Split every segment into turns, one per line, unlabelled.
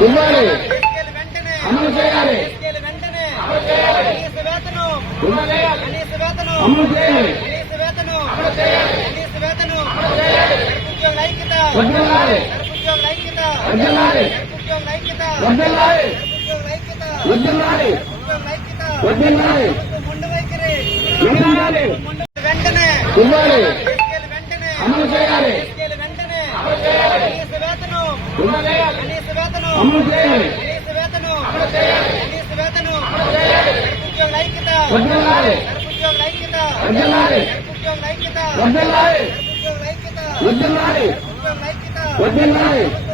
ఇవ్వాలి అమలు చేయాలి అమలు చేయాలి
కనీస వేతనం కనీస వేతనం నిరుద్యోగుల ఐక్యత
వర్ధిల్లాలి
నిరుద్యోగుల ఐక్యత
వర్ధిల్లాలి
నిరుద్యోగుల ఐక్యత
వర్ధిల్లాలి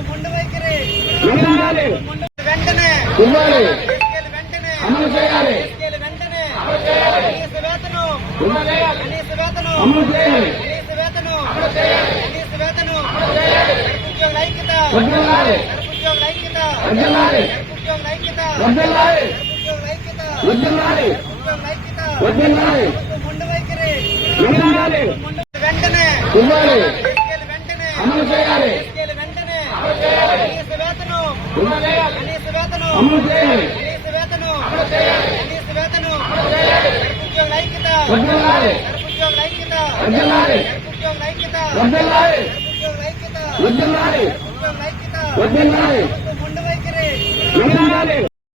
ముందు వైఖరి.
వర్ధిల్లాలి
ముందు వెంటనే.
ఇవ్వాలి.
ఎస్కేలు వెంటనే.
అమలు చేయాలి.
ఎస్కేలు వెంటనే
అమలు చేయాలి
వెంటనే
అమలు చేయాలి
వేతనం
అమలు చేయాలి
కనీస వేతనం
అమలు చేయాలి
కనీస వేతనం
అమలు చేయాలి
కనీస వేతనం ఐక్యత ఐక్యత ఐక్యత ఐక్యత ఐక్యత
వర్ధిల్లాలి